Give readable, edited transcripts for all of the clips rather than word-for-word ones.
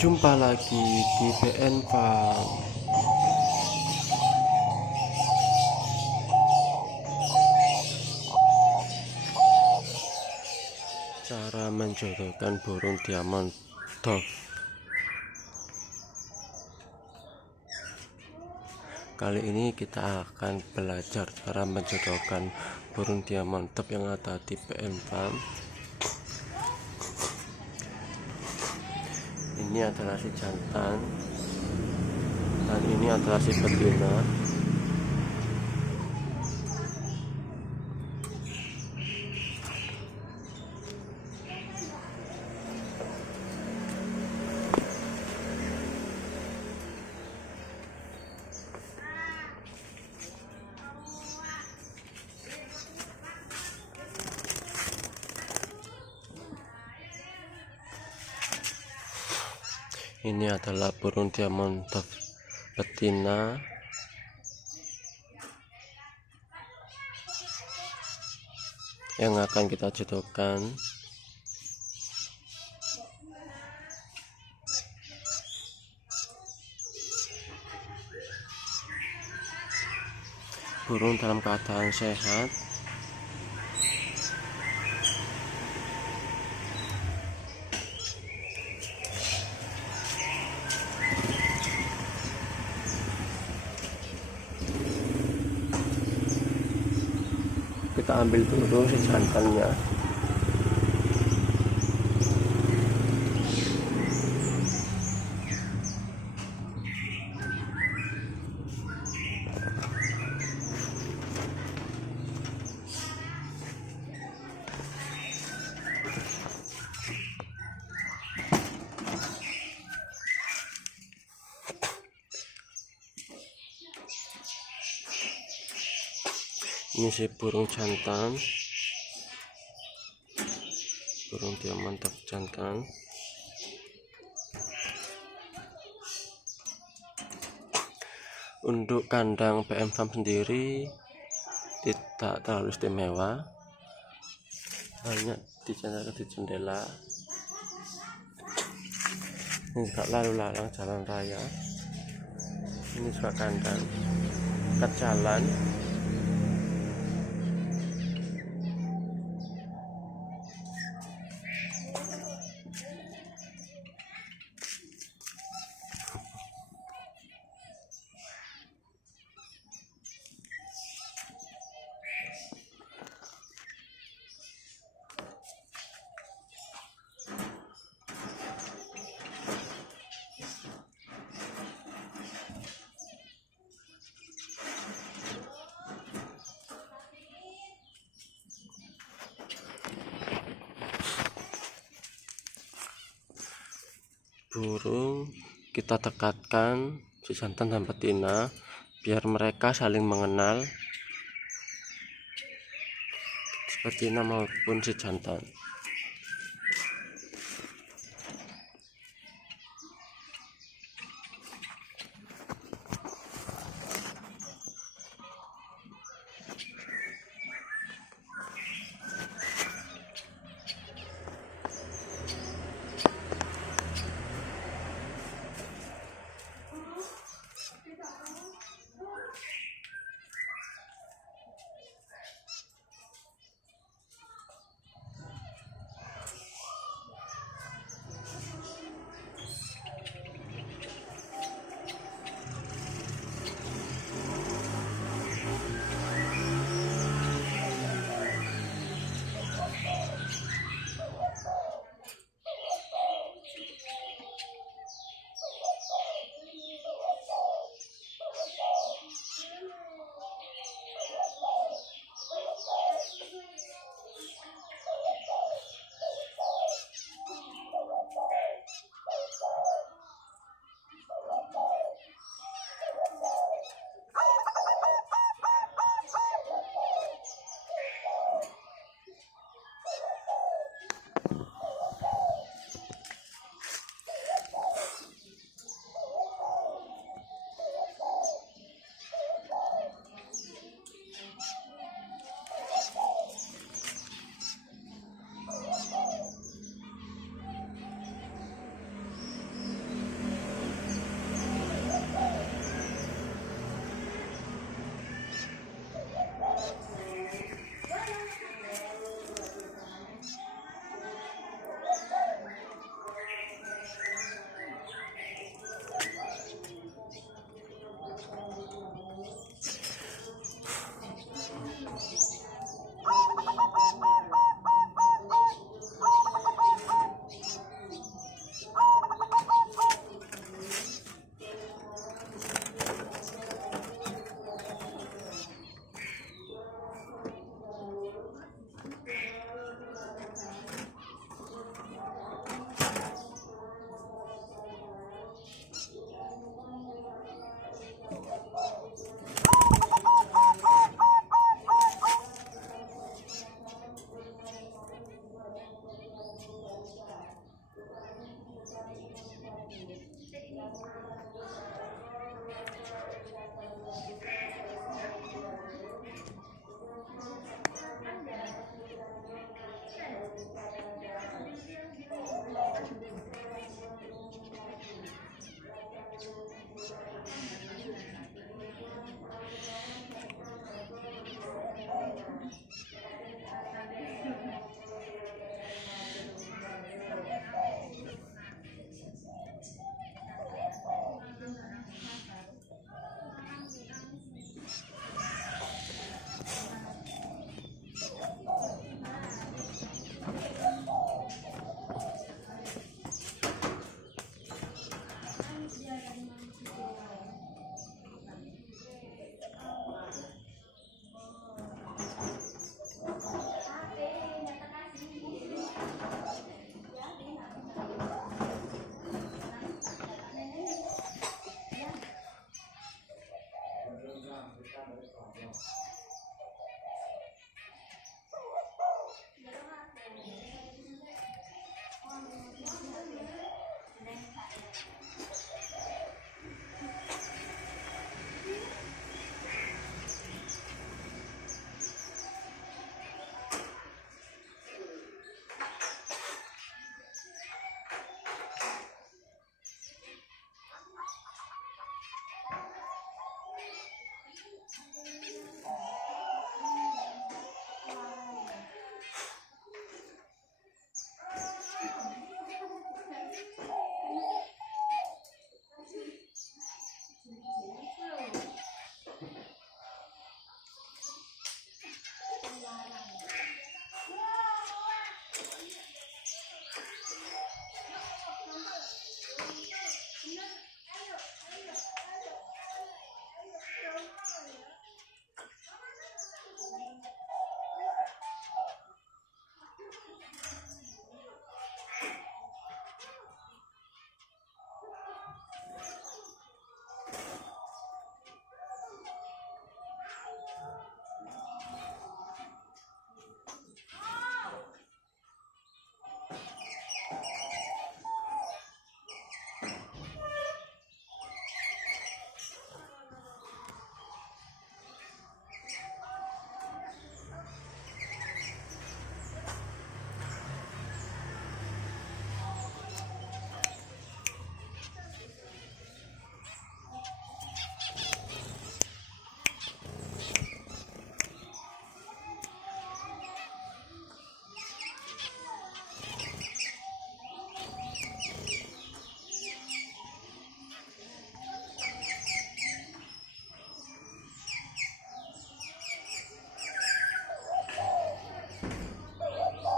Jumpa lagi di BN Farm. Cara menjodohkan burung diamond dove. Kali ini kita akan belajar cara menjodohkan burung diamond dove yang ada di BN Farm. Ini adalah si jantan dan ini adalah si betina. Ini adalah burung diamond dove betina yang akan kita jodohkan. Burung dalam keadaan sehat. Kita ambil dulu si jantannya. Ini si burung jantan, burung diamond dove jantan. Untuk kandang BN Farm sendiri tidak terlalu istimewa, hanya dicandakan di jendela. Ini juga lalu lalang jalan raya. Ini juga kandang dekat jalan. Burung kita dekatkan si jantan dan betina biar mereka saling mengenal, betina maupun si jantan.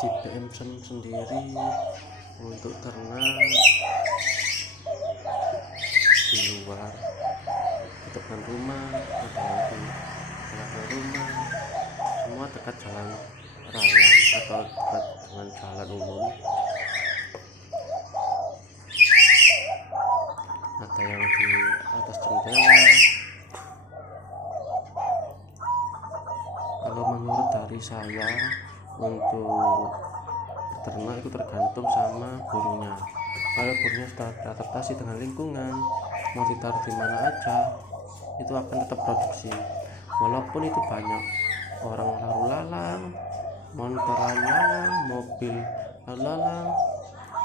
di BM sendiri untuk ternak di luar di depan rumah, ada yang di belakang rumah, semua dekat jalan raya atau dekat dengan jalan umum. Ada yang di atas jendela. Kalau menurut dari saya, untuk ternak itu tergantung sama burungnya. Kalau burungnya sudah beradaptasi dengan lingkungan, mau ditaruh di mana aja, itu akan tetap produksi. Walaupun itu banyak orang lalu lalang, motor lalu lalang, mobil lalu lalang,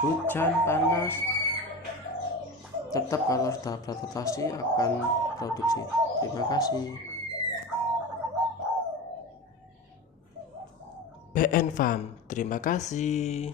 hujan, panas, tetap kalau sudah beradaptasi akan produksi. Terima kasih. BN Farm, terima kasih.